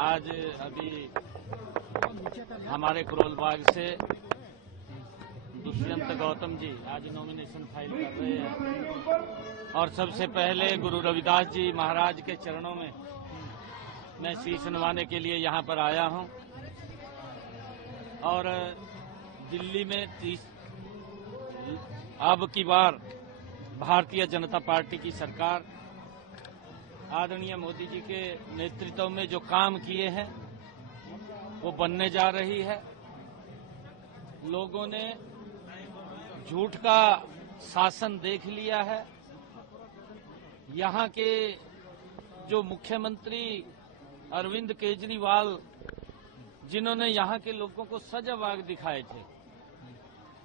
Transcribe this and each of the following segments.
आज अभी हमारे करोल बाग से दुष्यंत गौतम जी आज नॉमिनेशन फाइल कर रहे हैं और सबसे पहले गुरु रविदास जी महाराज के चरणों में मैं शीश नवाने के लिए यहाँ पर आया हूँ। और दिल्ली में अब की बार भारतीय जनता पार्टी की सरकार आदरणीय मोदी जी के नेतृत्व में जो काम किए हैं वो बनने जा रही है। लोगों ने झूठ का शासन देख लिया है। यहाँ के जो मुख्यमंत्री अरविंद केजरीवाल जिन्होंने यहाँ के लोगों को सजाबाग दिखाए थे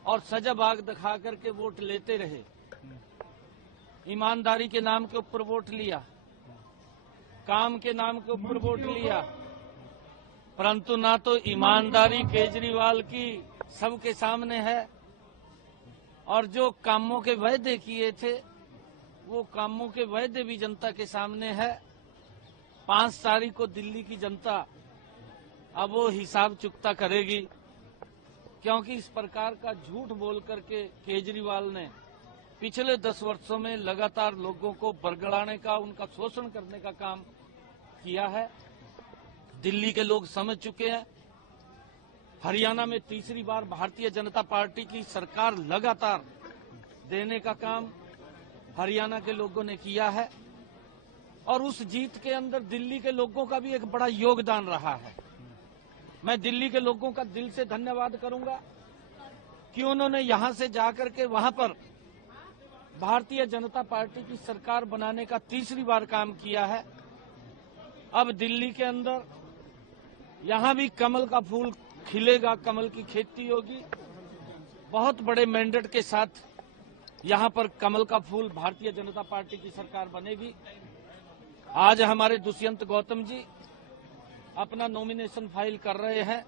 और सजाबाग दिखा करके वोट लेते रहे, ईमानदारी के नाम के ऊपर वोट लिया, काम के नाम के ऊपर वोट लिया, परंतु ना तो ईमानदारी केजरीवाल की सबके सामने है और जो कामों के वायदे किए थे वो कामों के वायदे भी जनता के सामने है। 5 तारीख को दिल्ली की जनता अब वो हिसाब चुकता करेगी, क्योंकि इस प्रकार का झूठ बोल करके केजरीवाल ने पिछले 10 वर्षों में लगातार लोगों को बरगड़ाने का, उनका शोषण करने का काम किया है। दिल्ली के लोग समझ चुके हैं। हरियाणा में तीसरी बार भारतीय जनता पार्टी की सरकार लगातार देने का काम हरियाणा के लोगों ने किया है और उस जीत के अंदर दिल्ली के लोगों का भी एक बड़ा योगदान रहा है। मैं दिल्ली के लोगों का दिल से धन्यवाद करूंगा कि उन्होंने यहां से जाकर के वहां पर भारतीय जनता पार्टी की सरकार बनाने का तीसरी बार काम किया है। अब दिल्ली के अंदर यहां भी कमल का फूल खिलेगा, कमल की खेती होगी। बहुत बड़े मैंडेट के साथ यहां पर कमल का फूल भारतीय जनता पार्टी की सरकार बनेगी। आज हमारे दुष्यंत गौतम जी अपना नॉमिनेशन फाइल कर रहे हैं।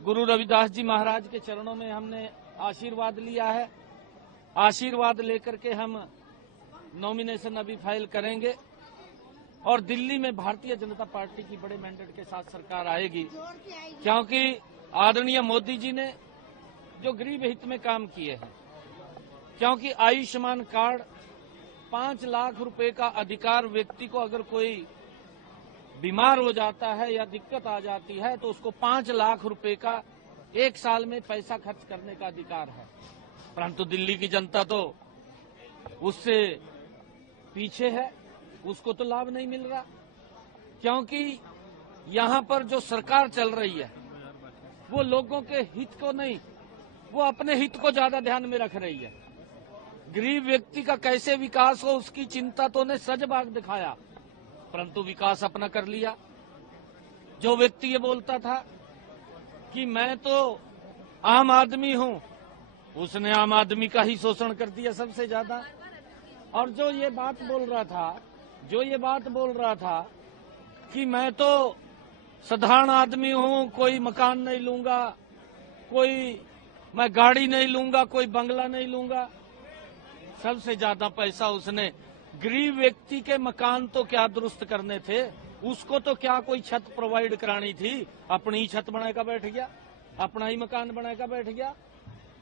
गुरु रविदास जी महाराज के चरणों में हमने आशीर्वाद लिया है। आशीर्वाद लेकर के हम नॉमिनेशन अभी फाइल करेंगे और दिल्ली में भारतीय जनता पार्टी की बड़े मैंडेट के साथ सरकार आएगी, क्योंकि आदरणीय मोदी जी ने जो गरीब हित में काम किए हैं, क्योंकि आयुष्मान कार्ड 5 लाख रुपए का अधिकार, व्यक्ति को अगर कोई बीमार हो जाता है या दिक्कत आ जाती है तो उसको 5 लाख रुपए का 1 साल में पैसा खर्च करने का अधिकार है। परंतु दिल्ली की जनता तो उससे पीछे है, उसको तो लाभ नहीं मिल रहा, क्योंकि यहाँ पर जो सरकार चल रही है वो लोगों के हित को नहीं, वो अपने हित को ज्यादा ध्यान में रख रही है। गरीब व्यक्ति का कैसे विकास हो उसकी चिंता तो ने सजबाग दिखाया, परंतु विकास अपना कर लिया। जो व्यक्ति ये बोलता था कि मैं तो आम आदमी हूं, उसने आम आदमी का ही शोषण कर दिया सबसे ज्यादा। और जो ये बात बोल रहा था कि मैं तो साधारण आदमी हूं, कोई मकान नहीं लूंगा, मैं गाड़ी नहीं लूंगा, कोई बंगला नहीं लूंगा, सबसे ज्यादा पैसा उसने गरीब व्यक्ति के मकान तो क्या दुरुस्त करने थे, उसको तो क्या कोई छत प्रोवाइड करानी थी, अपनी ही छत बनाकर बैठ गया, अपना ही मकान बनाकर बैठ गया।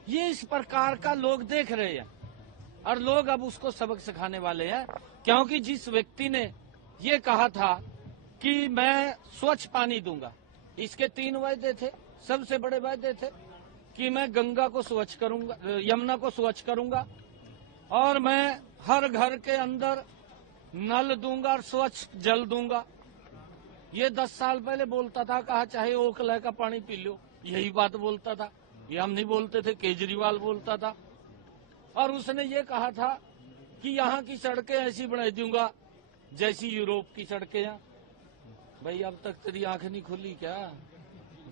ये इस प्रकार का लोग देख रहे हैं और लोग अब उसको सबक सिखाने वाले हैं, क्योंकि जिस व्यक्ति ने ये कहा था कि मैं स्वच्छ पानी दूंगा, इसके 3 वायदे थे, सबसे बड़े वायदे थे कि मैं गंगा को स्वच्छ करूंगा, यमुना को स्वच्छ करूंगा और मैं हर घर के अंदर नल दूंगा और स्वच्छ जल दूंगा। ये 10 साल पहले बोलता था, कहा चाहे ओखला का पानी पी लो, यही बात बोलता था। ये हम नहीं बोलते थे, केजरीवाल बोलता था। और उसने ये कहा था कि यहाँ की सड़कें ऐसी बना दूंगा जैसी यूरोप की सड़कें हैं। भाई अब तक तेरी आंखें नहीं खुली क्या?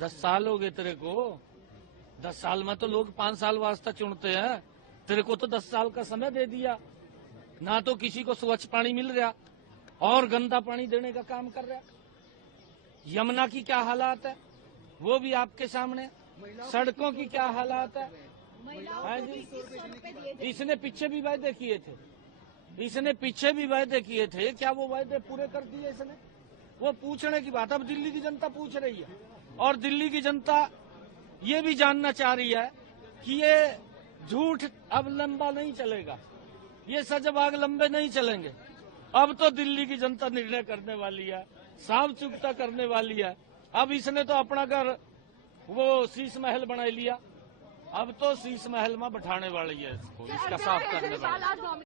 10 साल हो गए तेरे को। 10 साल में तो लोग 5 साल वास्ता चुनते हैं, तेरे को तो 10 साल का समय दे दिया। ना तो किसी को स्वच्छ पानी मिल रहा और गंदा पानी देने का काम कर रहा। यमुना की क्या हालात है वो भी आपके सामने, सड़कों की क्या हालात है जी। इसने पीछे भी वायदे किए थे, क्या वो वायदे पूरे कर दिए इसने? वो पूछने की बात अब दिल्ली की जनता पूछ रही है। और दिल्ली की जनता ये भी जानना चाह रही है कि ये झूठ अब लंबा नहीं चलेगा, ये सजबाग लंबे नहीं चलेंगे। अब तो दिल्ली की जनता निर्णय करने वाली है, साफ चुकता करने वाली है। अब इसने तो अपना घर वो शीश महल बना लिया, अब तो शीश महल में बैठाने वाली है इसको, इसका साफ करने वाली है।